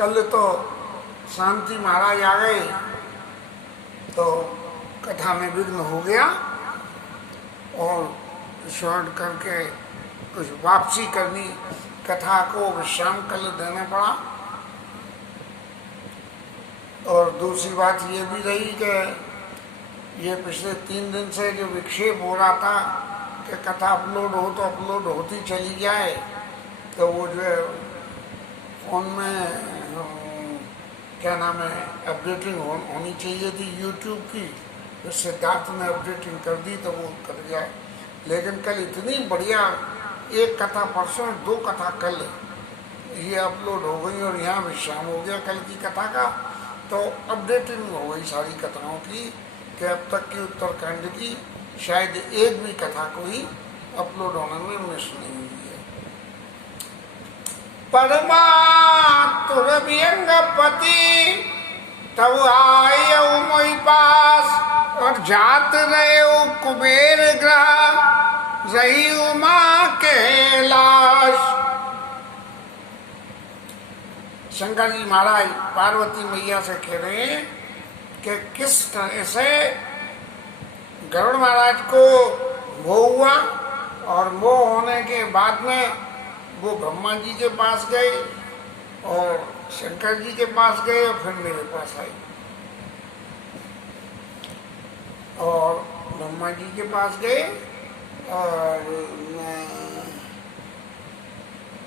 कल तो शांति महाराज आ गए तो कथा में विघ्न हो गया और विश्राम करके कुछ वापसी करनी, कथा को विश्राम कल देना पड़ा। और दूसरी बात ये भी रही कि ये पिछले 3 दिन से जो विक्षेप हो रहा था कि कथा अपलोड हो तो अपलोड होती चली जाए, तो वो जो है फोन में क्या नाम है अपडेटिंग होनी चाहिए थी यूट्यूब की, तो सिद्धार्थ ने अपडेटिंग कर दी तो वो कर गया। लेकिन कल इतनी बढ़िया एक कथा परसों 2 कथा कल ये अपलोड हो गई और यहाँ विश्राम हो गया कल की कथा का, तो अपडेटिंग हो गई सारी कथाओं की कि अब तक की उत्तराखंड की शायद एक भी कथा कोई अपलोड होने में मिस नहीं हुई है। पति तब आये मोई पास और जात रहे कुबेर ग्रह रही उमा कैलाश। शंकर जी महाराज पार्वती मैया से कह रहे हैं कि किस तरह से गरुड़ महाराज को मोह हुआ और मोह होने के बाद में वो ब्रह्मा जी के पास गए और शंकर जी के पास गए और फिर मेरे पास आए और ब्रह्मा जी के पास गए और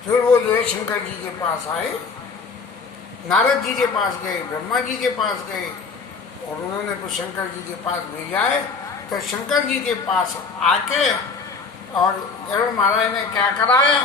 फिर वो जो है शंकर जी के पास आए, नारद जी के पास गए, ब्रह्मा जी के पास गए और उन्होंने तो शंकर जी के पास भेजा है। तो शंकर जी के पास आके और गरुड़ महाराज ने क्या कराया,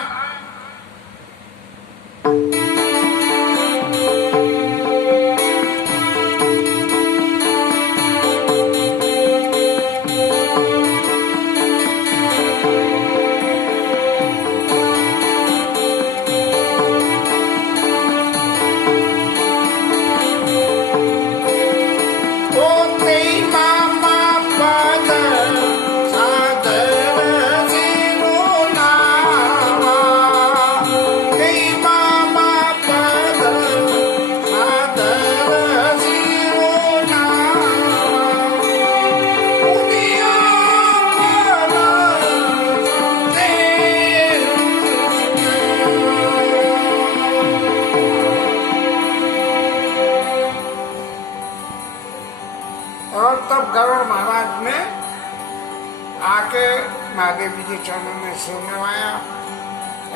महादेव जी के चरणों में सिर नवाया।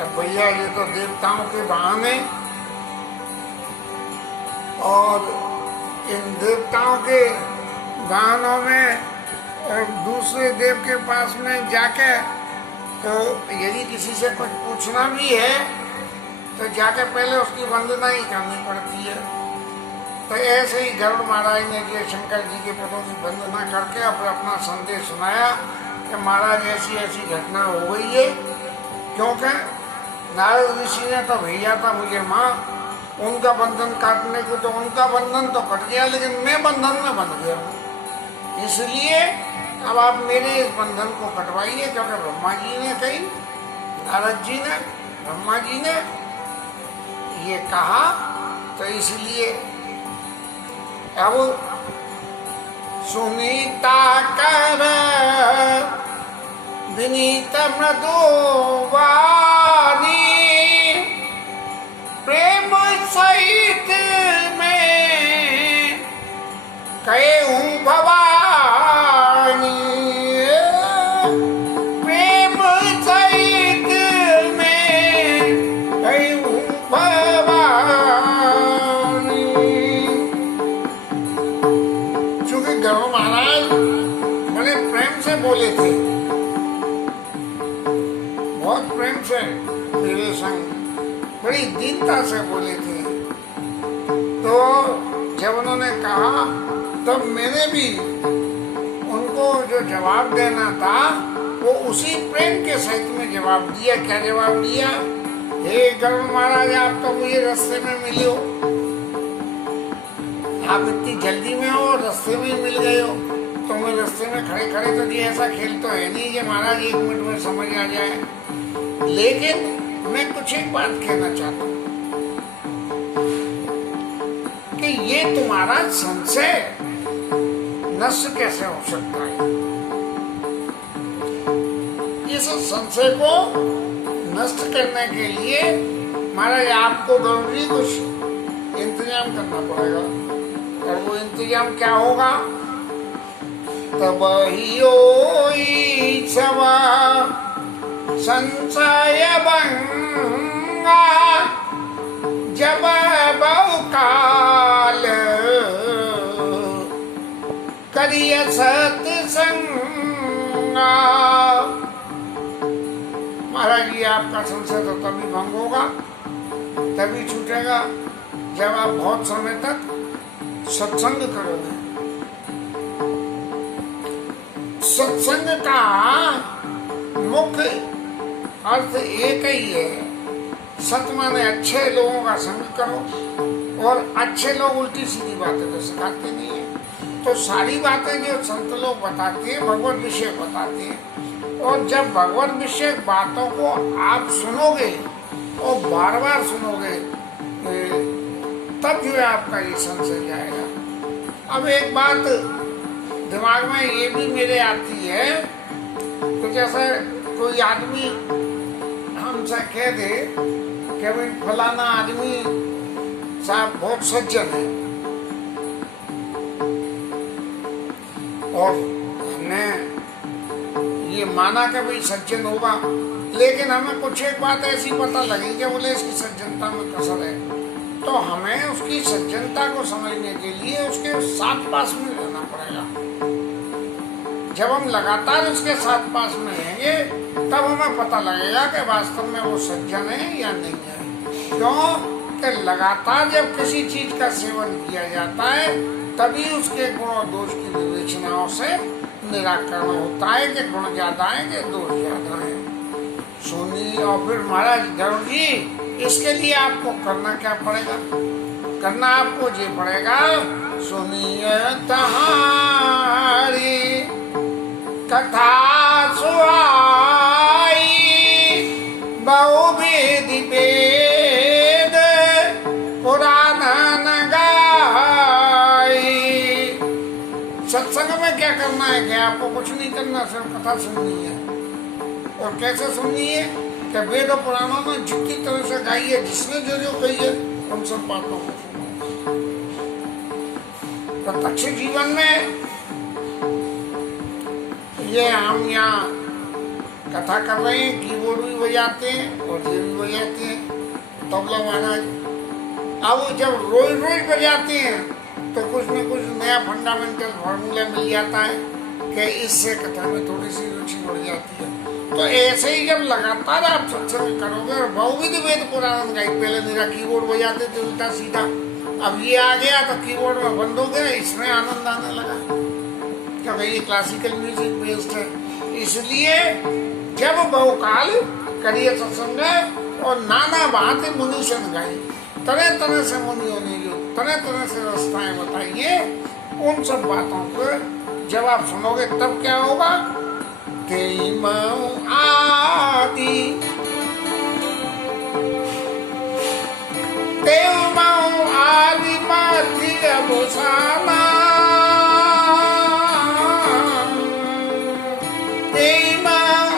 अब भैया ये तो देवताओं के बहाने और इन देवताओं के बहानों में और दूसरे देव के पास में जाके तो यदि किसी से कुछ पूछना भी है तो जाके पहले उसकी वंदना ही करनी पड़ती है। तो ऐसे ही गरुड़ महाराज ने जो शंकर जी के पदों की वंदना करके अपना संदेश सुनाया कि महाराज ऐसी ऐसी घटना हो गई है, क्योंकि नारद ऋषि ने तो भेजा था मुझे माँ उनका बंधन काटने को, तो उनका बंधन तो कट गया लेकिन मैं बंधन में बंध गया हूँ, इसलिए अब आप मेरे इस बंधन को कटवाइए। क्योंकि ब्रह्मा जी ने कही, नारद जी ने, ब्रह्मा जी ने ये कहा, तो इसलिए अब सुनीता कर विनीत मृदु वाणी प्रेम सहित में कहूँ भवानी, प्रेम सहित में कहूँ भवानी। चूंकि गरुड़ महाराज बड़े प्रेम से बोले थे, बहुत प्रेम से मेरे संग बड़ी दीनता से बोले थे, तो जब उन्होंने कहा तब मैंने भी उनको जो जवाब देना था वो उसी प्रेम के सहित में जवाब दिया। क्या जवाब दिया? हे गरुड़ महाराज, आप तो मुझे रास्ते में मिले हो, आप इतनी जल्दी में हो, रास्ते में मिल गए हो, तो मैं रास्ते में खड़े खड़े तो जी ऐसा खेल तो है नहीं कि महाराज 1 मिनट में समझ आ जाए, लेकिन मैं कुछ एक बात कहना चाहता हूँ। ये तुम्हारा संशय नष्ट कैसे हो सकता है? इस संशय को नष्ट करने के लिए महाराज आपको जरूरी कुछ इंतजाम करना पड़ेगा। और वो इंतजाम क्या होगा? तब ही होई सवा संशय भंगा, जब बहुकाल करिय सत्संगा। महाराज ये आपका संशय तो तभी भंग होगा, तभी छूटेगा जब आप बहुत समय तक सत्संग करोगे। सत्संग का मुख्य अर्थ एक ही है, सत माने अच्छे लोगों का संग करो। और अच्छे लोग उल्टी सीधी बातें तो सिखाते नहीं है। तो सारी बातें जो संत लोग बताते हैं भगवत विषय बताते हैं। और जब भगवत विषय बातों को आप सुनोगे और बार बार सुनोगे तब जो है आपका ये संशय जाएगा। अब एक बात दिमाग में ये भी मेरे आती है कि जैसे कोई आदमी हमसे कह दे कि भाई फलाना आदमी साहब बहुत सज्जन है, और हमने ये माना कि भाई सज्जन होगा, लेकिन हमें कुछ एक बात ऐसी पता लगी कि बोले इसकी सज्जनता में कसर है। तो हमें उसकी सज्जनता को समझने के लिए उसके साथ पास में रहना पड़ेगा। जब हम लगातार उसके साथ पास में रहेंगे तब हमें पता लगेगा कि वास्तव में वो सज्जन है या नहीं है। क्यों कि लगातार जब किसी चीज का सेवन किया जाता है तभी उसके गुण और दोष की विवेचनाओं से निराकरण होता है कि गुण ज्यादा है कि दोष ज्यादा है। सुनिए। और फिर महाराज गरुड़ जी, इसके लिए आपको करना क्या पड़ेगा? करना आपको ये पड़ेगा, सुनिए तहारी कथा सुहाई, बहुविध वेद पुराण गाई। सत्संग में क्या करना है कि आपको कुछ नहीं करना, सिर्फ कथा सुननी है। और कैसे सुननी है कि वेद और पुराणों में जितनी तरह से गाई है, जिसने जो जो कही है उन सब बातों को सुनो। प्रत्यक्ष जीवन में ये हम यहाँ कथा कर रहे हैं, कीबोर्ड भी बजाते हैं और ये भी बजाते हैं तबला महाराज। अब जब रोज रोज बजाते हैं तो कुछ न कुछ नया फंडामेंटल फॉर्मूला मिल जाता है कि इससे कथा में थोड़ी सी रुचि बढ़ जाती है। तो ऐसे ही जब लगातार आप सत्संग करोगे और बहुविध वेद पुराण गाई, पहले मेरा कीबोर्ड बजाते थे उल्टा सीधा, अब ये आ गया तो कीबोर्ड में बंद हो गया, इसमें आनंद आने लगा क्योंकि ये क्लासिकल म्यूजिक बेस्ड है। इसलिए जब बहुकाल करिए सत्संग और नाना भांति मुनि सन गाई, तरह तरह से मुनियों ने जो तरह तरह से रास्ताएं बताइए, उन सब बातों को जब आप सुनोगे तब क्या होगा? आदि आदि माथि अभूषाना,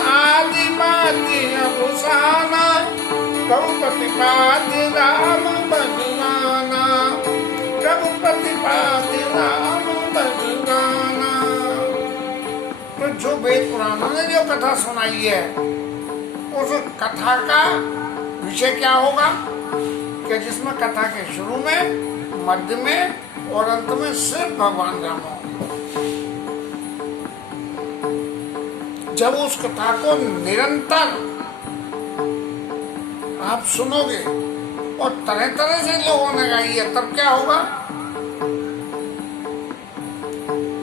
आदि माथि अभूषाना, प्रभु प्रतिपादि राम भगवाना, प्रभु प्रतिपादि राम भगवाना। तो जो वेद पुराणों ने जो कथा सुनाई है उस कथा का विषय क्या होगा कि जिसमें कथा के शुरू में, मध्य में और अंत में सिर्फ भगवान राम हो। जब उस कथा को निरंतर आप सुनोगे और तरह तरह से लोगों ने गाई है तब क्या होगा?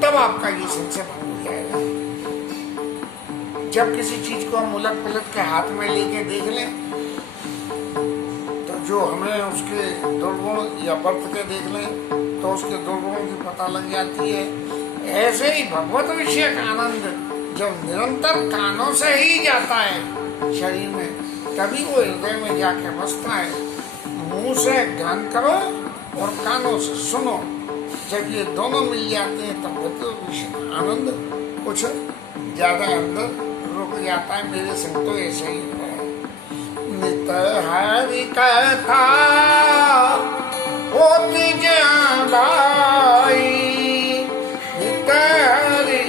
तब आपका ये संशय भंग हो जाएगा। जब किसी चीज को हम उलट पलट के हाथ में लेके देख लें तो जो हमें उसके दुर्गुण या बर्त के देख लें तो उसके दुर्गुणों की पता लग जाती है। ऐसे ही भगवत विषय का आनंद जब निरंतर कानों से ही जाता है शरीर में, तभी वो हृदय में जाके बसता है। मुंह से ज्ञान करो और कानों से सुनो। जब ये दोनों मिल जाते हैं तब तो आनंद कुछ ज्यादा अंदर रुक जाता है। मेरे संग तो ऐसा ही हुआ है। नित हरि कथा होती जाई, नित हरि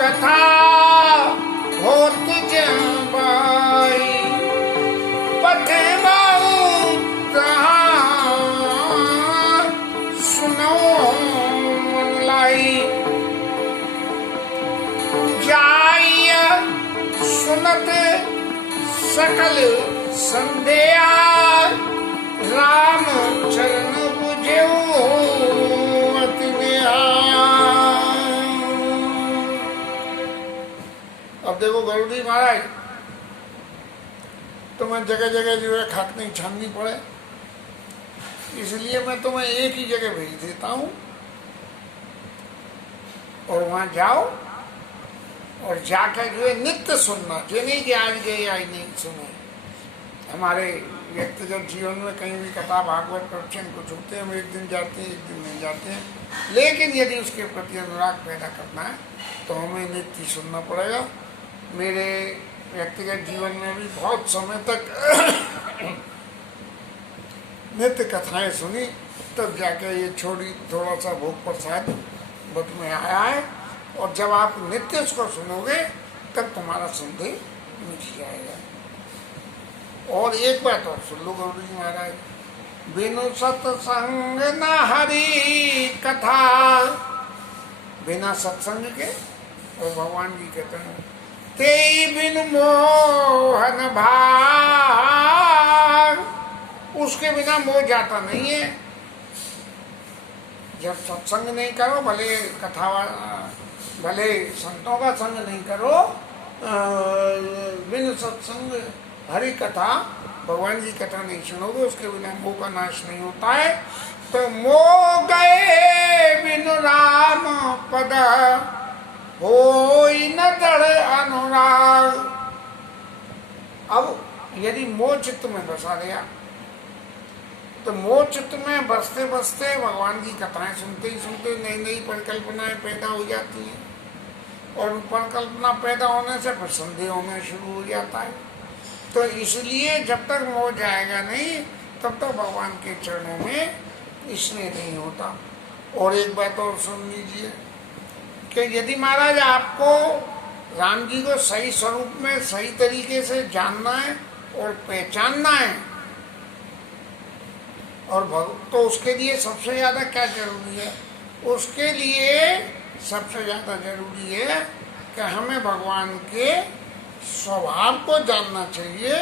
कथा होती जाई, पठे सुनो लाई, जाय सुनत सकल संदेहा, राम चरण बुझेऊ अति नेहा। अब देखो गरुड़ी महाराज, तुम्हें जगह जगह जो है खाकनी छाननी पड़े, इसलिए मैं तुम्हें एक ही जगह भेज देता हूं और वहां जाओ और जाकर जो है नित्य सुनना। जो नहीं कि आज गए आज नहीं सुने। हमारे व्यक्तिगत जीवन में कहीं भी कथा भागवत प्रवचन कुछ होते हैं, हम एक दिन जाते हैं एक दिन नहीं जाते हैं, लेकिन यदि उसके प्रति अनुराग पैदा करना है तो हमें नित्य सुनना पड़ेगा। मेरे व्यक्तिगत जीवन में भी बहुत समय तक नित्य कथाएं सुनी, तब जाके ये छोड़ी थोड़ा सा भोग प्रसाद बट में आया है। और जब आप नित्य उसको सुनोगे तब तुम्हारा संदेह मिट जाएगा। और एक बात और सुन लो गौरी जी महाराज, बिनु सत्संग न हरि कथा, बिना सत्संग के और भगवान जी कहते हैं ते बिनु मोहन भाग, उसके बिना मोह जाता नहीं है। जब सत्संग नहीं करो, भले कथा भले संतों का संग नहीं करो, बिन सत्संग हरि कथा भगवान की कथा नहीं सुनोगे, उसके बिना मोह का नाश नहीं होता है। तो मोह गए बिनु राम पद, होई न दृढ़ अनुराग। अब यदि मोह चित्त में बसा गया तो मोह चित्त में बसते बसते भगवान की कथाएं सुनते ही सुनते नई नई परिकल्पनाएं पैदा हो जाती हैं, और परिकल्पना पैदा होने से फिर संदेह होना शुरू हो जाता है। तो इसलिए जब तक मोह जाएगा नहीं तब तक भगवान के चरणों में स्नेह नहीं होता। और एक बात और सुन लीजिए कि यदि महाराज आपको राम जी को सही स्वरूप में सही तरीके से जानना है और पहचानना है, और तो उसके लिए सबसे ज्यादा क्या जरूरी है? उसके लिए सबसे ज्यादा जरूरी है कि हमें भगवान के स्वभाव को जानना चाहिए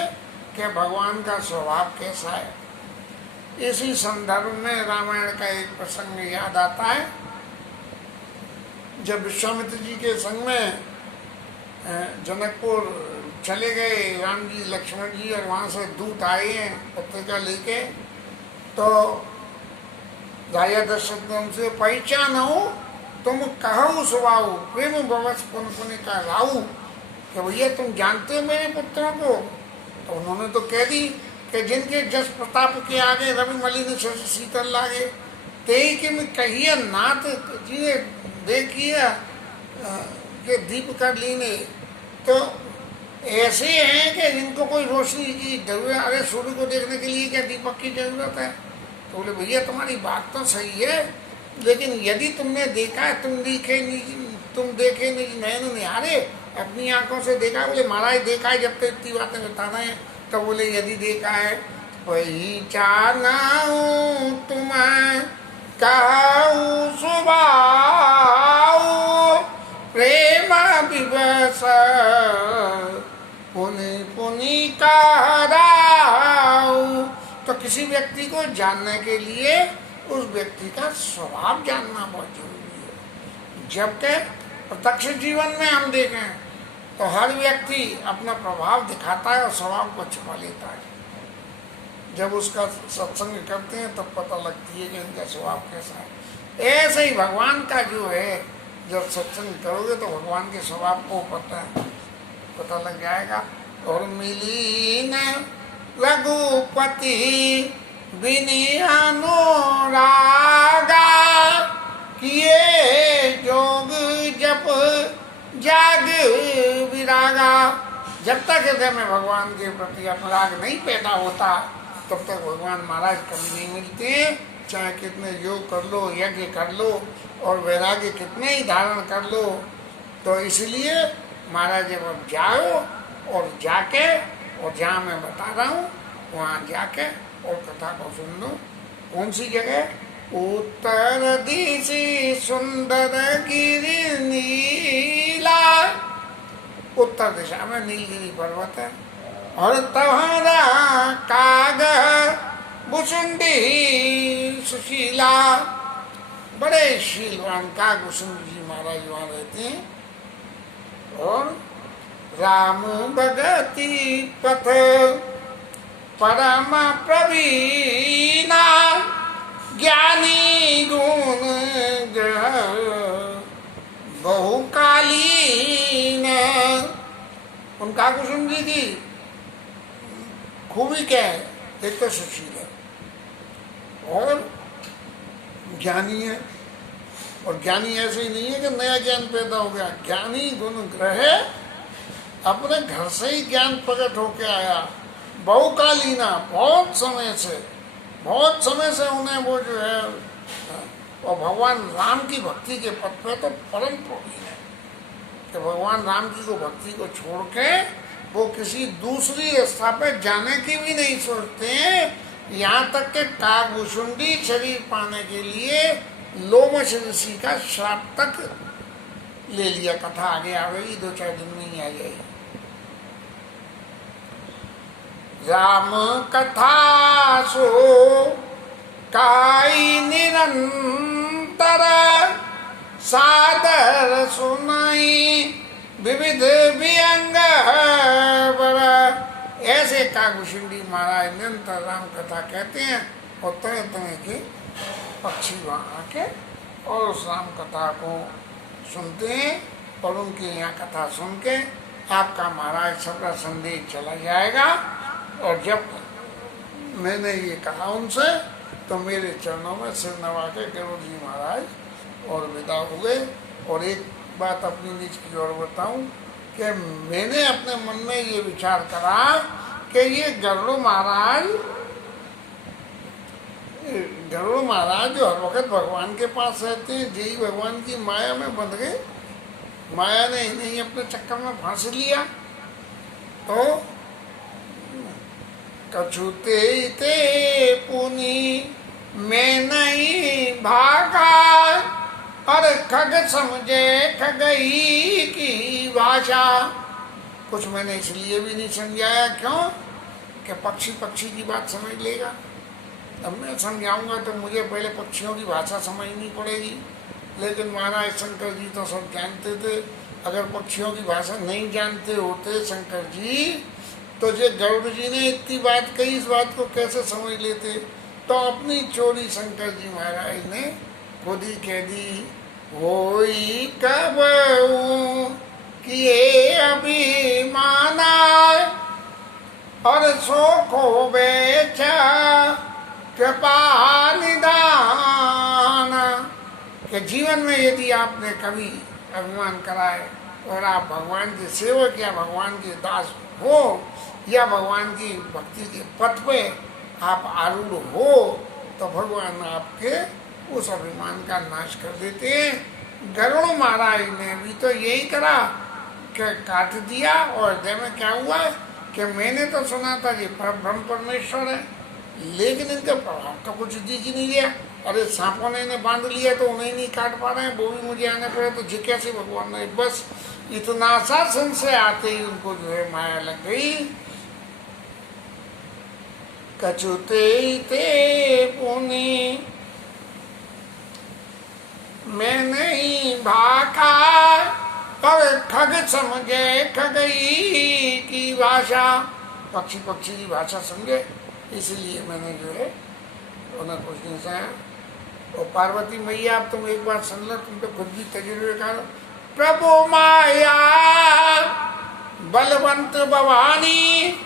कि भगवान का स्वभाव कैसा है। इसी संदर्भ में रामायण का एक प्रसंग याद आता है। जब विश्वामित्र जी के संग में जनकपुर चले गए राम जी लक्ष्मण जी, और वहाँ से दूत आए हैं पत्रिका लेके, तो राजा दशरथ ने उनसे पहचान हो तुम कहू स्वभाव प्रेम बवस पुन पुन का राहु, कि भैया तुम जानते हो मेरे पुत्रों को? तो उन्होंने तो कह दी कि जिनके जस प्रताप के आगे रवि मलिन शीतल लागे, ते कि मैं कहिए नाथ जी देखिए के दीप कर लीने। तो ऐसे हैं कि जिनको कोई रोशनी की जरूरत, अरे सूर्य को देखने के लिए क्या दीपक की जरूरत है? तो बोले भैया तुम्हारी बात तो सही है, लेकिन यदि तुमने देखा है, तुम देखे नहीं नयन निहारे, अपनी आंखों से देखा? बोले महाराज देखा है, जब तक इतनी बातें बता रहे हैं। तो बोले यदि देखा है वही चाहना तुम्हें कहूँ सुभाव, प्रेम विवश पुनि पुनि कहराऊ। तो किसी व्यक्ति को जानने के लिए उस व्यक्ति का स्वभाव जानना बहुत जरूरी है। जबकि प्रत्यक्ष जीवन में हम देखें तो हर व्यक्ति अपना प्रभाव दिखाता है और स्वभाव को छुपा लेता है। जब उसका सत्संग करते हैं तब पता लगती है कि इनका स्वभाव कैसा है। ऐसे ही भगवान का जो है, जब सत्संग करोगे तो भगवान के स्वभाव को पता लग जाएगा। और मिली न रघुपति बिनि अनुराग, जब तक हृदय में भगवान के प्रति अनुराग नहीं पैदा होता तब तक भगवान महाराज कभी नहीं मिलते। चाहे कितने योग कर लो, यज्ञ कर लो और वैराग्य कितने ही धारण कर लो। तो इसलिए महाराज जब अब जाओ और जाके, और जहाँ मैं बता रहा हूँ वहाँ जाके और कथा को सुन लो। कौन सी जगह? उत्तर दिशि सुंदर गिरि नीला, उत्तर दिशा में नीलगिरी पर्वत है। और तुम्हारा काग भुसुंडी सुशीला, बड़े शीलवान काग भुसुंडी जी महाराज वहाँ रहते हैं। और राम भगति पथ परम प्रवीणा, ज्ञानी गुण ग्रह बहुकालीन। उनका कुसुंडी की खूबी क्या है? एक तो सुशील है और ज्ञानी है। और ज्ञानी ऐसे ही नहीं है कि नया ज्ञान पैदा हो गया। ज्ञानी गुण ग्रह, अपने घर से ही ज्ञान प्रकट होके आया। बहुकालीना, बहुत समय से उन्हें वो जो है, और भगवान राम की भक्ति के पथ पे तो परम प्रवीण है कि भगवान राम की को भक्ति को छोड़ के वो किसी दूसरी रास्ता पे जाने की भी नहीं सोचते हैं। यहाँ तक के कागभूषुंडी शरीर पाने के लिए लोमश ऋषि का श्राप तक ले लिया। कथा आगे आ गई, 2-4 दिन में ही आ जाएगी। राम कथा सो काई निरंतर, सादर सुनाई विविध व्यंग बर। ऐसे कागभूषुंडी महाराज निरंतर राम कथा कहते हैं और तरह तरह के पक्षी वहाँ आके और उस राम कथा को सुनते हैं। और उनके यहाँ कथा सुन के आपका महाराज सबका संदेश चला जाएगा। और जब मैंने ये कहा उनसे तो मेरे चरणों में सिर नवा के गरुड़ जी महाराज और विदा हुए। और एक बात अपनी निज की ओर बताऊं कि मैंने अपने मन में ये विचार करा कि ये गरुड़ महाराज जो हर वक्त भगवान के पास रहते हैं, यही भगवान की माया में बंध गए। माया ने इन्हें अपने चक्कर में फांस लिया। तो कछुते ते पुनी मैं नहीं भागा, और खग समझे खगई की भाषा। कुछ मैंने इसलिए भी नहीं समझाया, क्यों कि पक्षी की बात समझ लेगा। अब मैं समझाऊंगा तो मुझे पहले पक्षियों की भाषा समझनी पड़ेगी। लेकिन महाराज शंकर जी तो सब जानते थे। अगर पक्षियों की भाषा नहीं जानते होते शंकर जी तो जो गरुड़ जी ने इतनी बात कही, इस बात को कैसे समझ लेते। तो अपनी चोरी शंकर जी महाराज ने खुद ही कह दी, होई कब किए अभिमाना, और सो खो बेचा कृपा निदान। कि जीवन में यदि आपने कभी अभिमान कराए और आप भगवान के सेवक या भगवान के दास हो या भगवान की भक्ति के पथ पे आप आरूढ़ हो तो भगवान आपके उस अभिमान का नाश कर देते हैं। गरुड़ महाराज ने भी तो यही करा कि काट दिया। और हृदय में क्या हुआ कि मैंने तो सुना था ये ब्रह्म परमेश्वर है, लेकिन इनका प्रभाव तो कुछ दिख ही नहीं दिया। अरे सांपों ने इन्हें बांध लिया तो उन्हें नहीं काट पा रहे हैं, वो भी मुझे आने पड़े, तो जी कैसे भगवान ने। बस इतना सा संशय आते ही उनको जो है माया लग गई। कछुते ते पुनी मैं नहीं भागा, पर खग समझे खगई की भाषा। पक्षी की भाषा समझे, इसलिए मैंने जो है उन्हें कुछ नहीं समझाया। और पार्वती मैया, अब तुम एक बार सुन लो, तुम तो खुद भी तजुर्बे करो। प्रभु माया बलवंत भवानी,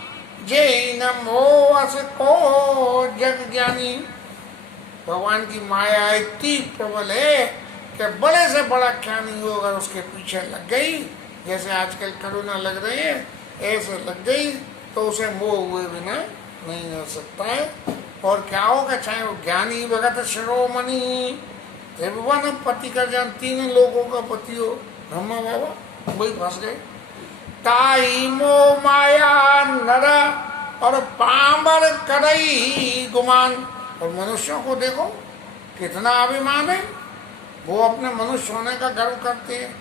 जय नमो अस को जग ज्ञानी। भगवान की माया इतनी प्रबल है कि बड़े से बड़ा ज्ञानी हो अगर उसके पीछे लग गई, जैसे आजकल कोरोना लग रही है, ऐसे लग गई तो उसे मोह हुए बिना नहीं रह सकता है। और क्या होगा, चाहे वो ज्ञानी भगत शिरोमणि त्रिभुवन पति कर जान, 3 लोगों का पति हो, ब्रह्मा बाबा वही फंस गए। ताई मो माया नर और पामर करई गुमान। और मनुष्यों को देखो कितना अभिमान है, वो अपने मनुष्य होने का गर्व करते हैं।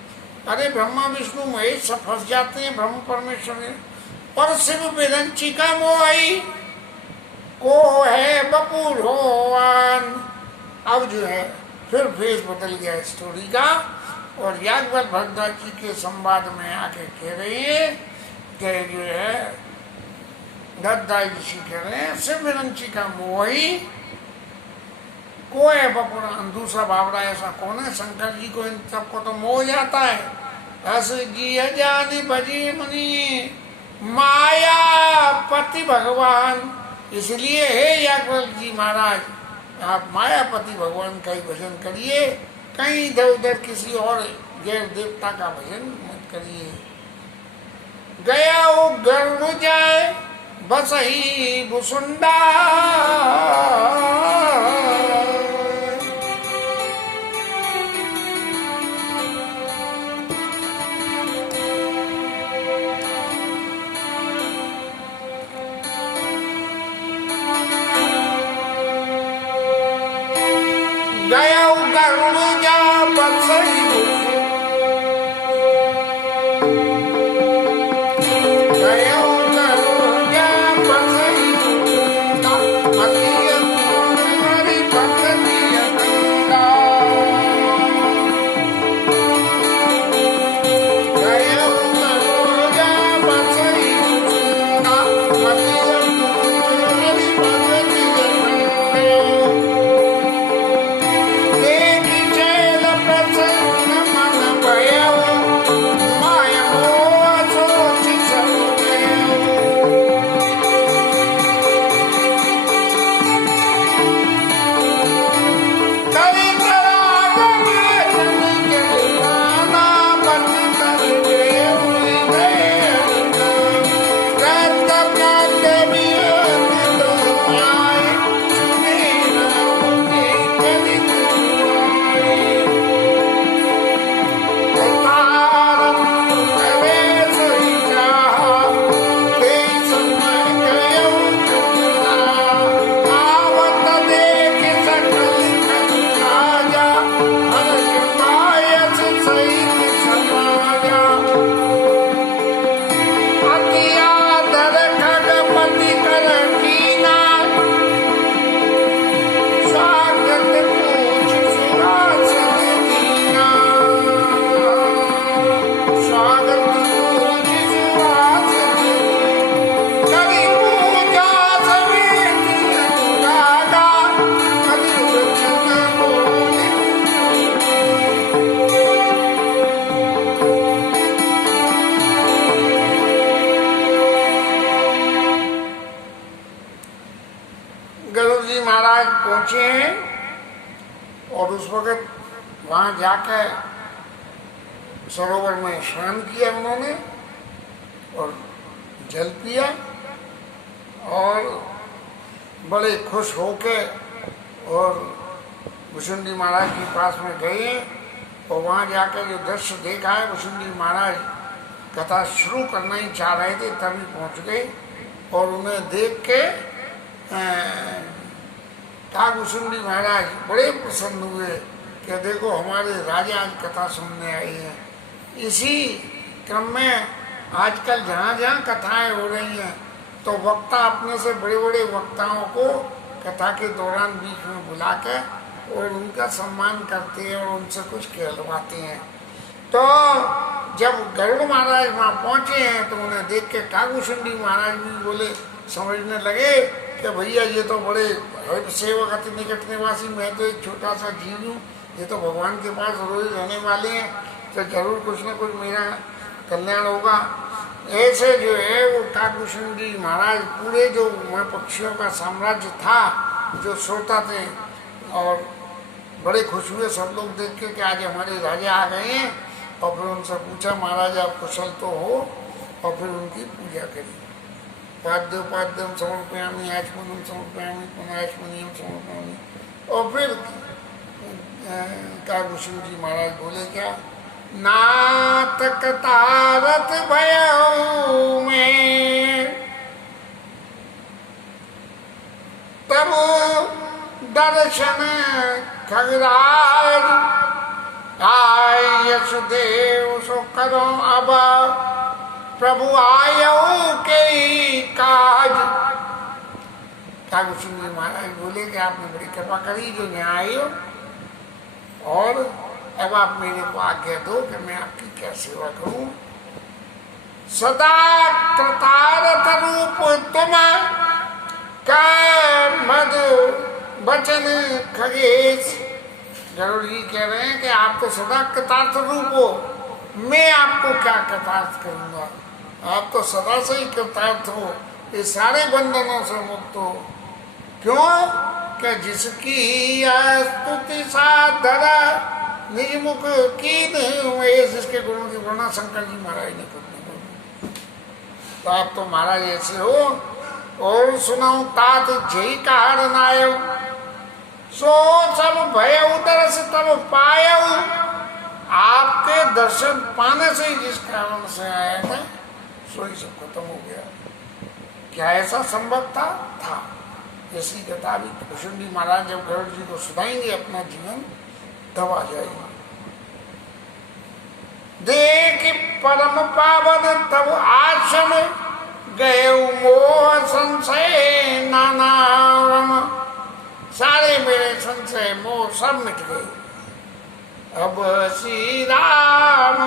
अरे ब्रह्मा विष्णु महेश सब फंस जाते हैं ब्रह्म परमेश्वर में। पर शिव विरंची का मोही को है बपुर होवान। अब जो है फिर फेस बदल गया स्टोरी का, और याज्ञवल्क्य भरद्वाज जी के संवाद में आके कह रहे हैं कि जो है भरद्वाज ऋषि कह रहे हैं शिव विरंची का मोही को है बपुरान। दूसरा बावड़ा ऐसा कौन है, शंकर जी को इन सबको तो मोह जाता है। रस जी जानी बजी मुनि माया पति भगवान। इसलिए हे याज्ञवल्क्य जी महाराज, आप मायापति भगवान का ही भजन करिए, कहीं इधर उधर किसी और गैर देवता का भजन मत करिए। गया वो गर्व जाए बस ही भुसुंडा। गया गर्व जा बस ही पहुंचे हैं और उस वक्त वहां जाकर सरोवर में स्नान किया उन्होंने और जल पिया और बड़े खुश होके और भुसुंडी महाराज के पास में गए और वहां जाकर जो दृश्य देखा है, भुसुंडी महाराज कथा शुरू करना ही चाह रहे थे तभी पहुंच गए और उन्हें देख के भुसुंडी महाराज बड़े प्रसन्न हुए कि देखो हमारे राजा आज कथा सुनने आई हैं। इसी क्रम में आजकल जहाँ जहाँ कथाएं हो रही हैं तो वक्ता अपने से बड़े बड़े वक्ताओं को कथा के दौरान बीच में बुला के और उनका सम्मान करते हैं और उनसे कुछ कहलवाते हैं। तो जब गरुड़ महाराज वहाँ पहुँचे हैं तो उन्हें देख के कागभूषुंडी महाराज भी बोले, समझने लगे कि भैया ये तो बड़े सेवक अति निकट निवासी, मैं तो एक छोटा सा जीव हूँ, ये तो भगवान के पास रोज रहने वाले हैं, तो जरूर कुछ न कुछ मेरा कल्याण होगा। ऐसे जो है वो कागभूषुंडी महाराज पूरे जो पक्षियों का साम्राज्य था जो श्रोता थे और बड़े खुश हुए सब लोग देख के कि आज हमारे राजा आ गए हैं। और फिर उनसे पूछा, महाराज आप कुशल तो हो? और फिर उनकी पूजा करी। पाद्यम समर्पयामि, आचमनम समर्पयामि, पुनः आचमनीयम समर्पयामि। और फिर कागभूषण जी महाराज बोले क्या, नातक तारत भयो में तब दर्शन खगराज, आय यशुदेव सो करो अब प्रभु आयो के काज। कागभूषण जी महाराज बोले कि आपने बड़ी कृपा करी जो यहाँ आए हो, और अब आप मेरे को आज्ञा दो कि मैं आपकी क्या सेवा करूं। सदा कृतारथ रूप तुम का मधु वचन खगेश। जरूर जी कह रहे हैं कि आप तो सदा कृतार्थ रूप हो, मैं आपको क्या कृतार्थ करूंगा। आप तो सदा से ही कृतार्थ हो, ये सारे बंधनों से मुक्त हो। क्यों? कि जिसकी स्तुति साधरा निज मुख की नहीं, जिसके गुणों की वर्णना शंकर जी महाराज ने करने। तो आप तो महाराज ऐसे हो। और सुनाऊं तात जय कारण आयो, सो सब भय दर्श तब पायो। आपके दर्शन पाने से ही जिस कारण से आया था, सो ही सब खत्म हो गया। क्या ऐसा संभव था? था। ऐसी कथा भी भूषण जी महाराज जब गरुड़ जी को सुनाएंगे अपना जीवन तब आ जाएगी। देख परम पावन तब आश्रम, गए मोह संशय नाना रम। सारे मेरे संशय मोह सब मिट गए। अब श्री राम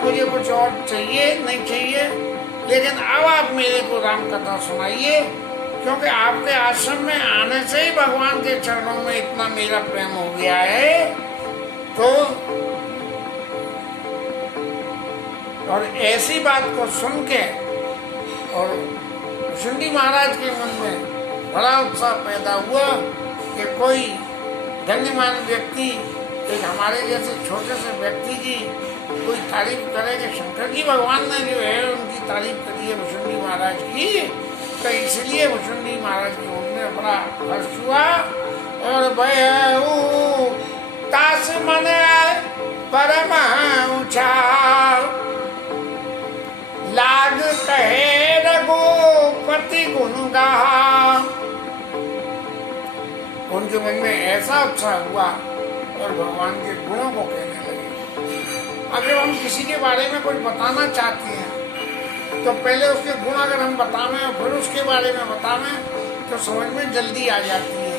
मुझे कुछ और चाहिए नहीं चाहिए, लेकिन अब आप मेरे को राम कथा सुनाइए, क्योंकि आपके आश्रम में आने से ही भगवान के चरणों में इतना मेरा प्रेम हो गया है। तो और ऐसी बात को सुन के और शुंडी महाराज के मन में बड़ा उत्साह पैदा हुआ कि कोई धन्यमान व्यक्ति, एक हमारे जैसे छोटे से व्यक्ति की कोई तारीफ करे कि शंकर जी भगवान ने जो है उनकी तारीफ करी है भुषुंडी महाराज की, तो इसलिए भुषुंडी महाराज के उनमें बड़ा हर्ष हुआ। और भयऊ तास मन परम ऊंचा, लाग कहे रघुपति गुण गाहा। उनके मन में ऐसा उत्साह हुआ और भगवान के गुणों को कहने लगे। अगर हम किसी के बारे में कुछ बताना चाहते हैं तो पहले उसके गुण अगर हम बतावें और फिर उसके बारे में बतावें तो समझ में जल्दी आ जाती है।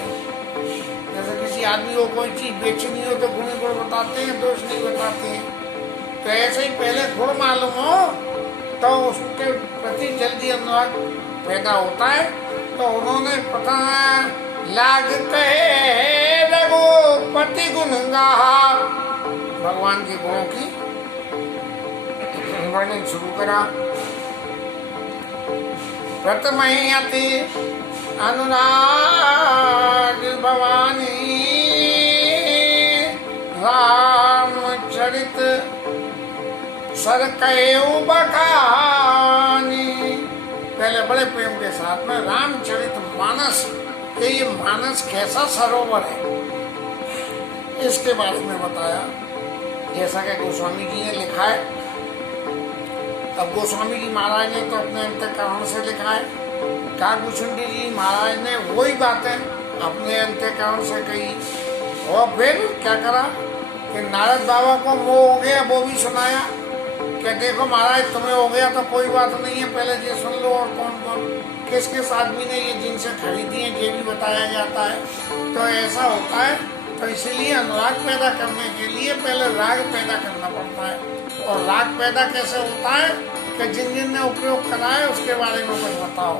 जैसे किसी आदमी को कोई चीज बेचनी हो तो गुण गुण बताते हैं, दोष नहीं बताते हैं। तो ऐसे ही पहले गुण मालूम हो तो उसके प्रति जल्दी अनुराग पैदा होता है। तो उन्होंने पता लाग कहे रघुपति गुण गाहा, भगवान के गुणों की वर्णन शुरू करा। प्रथम अति अनुराग भवानी, रामचरित सर कयऊ बखानी। पहले बड़े प्रेम के साथ में रामचरित मानस, ये मानस कैसा सरोवर है इसके बारे में बताया। जैसा कि गोस्वामी जी ने लिखा है। अब गोस्वामी जी महाराज ने तो अपने अंतःकरण से लिखा है, काकभूषुंडी जी महाराज ने वही बातें अपने अंतःकरण से कही। और फिर क्या करा कि नारद बाबा को मोह हो गया, वो भी सुनाया कि देखो महाराज तुम्हें हो गया तो कोई बात नहीं है, पहले ये सुन लो और कौन कौन किस किस आदमी ने ये जिनसे खरीदी है ये भी बताया जाता है। तो ऐसा होता है, तो इसलिए अनुराग पैदा करने के लिए पहले राग पैदा करना पड़ता है। और राग पैदा कैसे होता है कि जिन जिन ने उपयोग करा है उसके बारे में कुछ बताओ।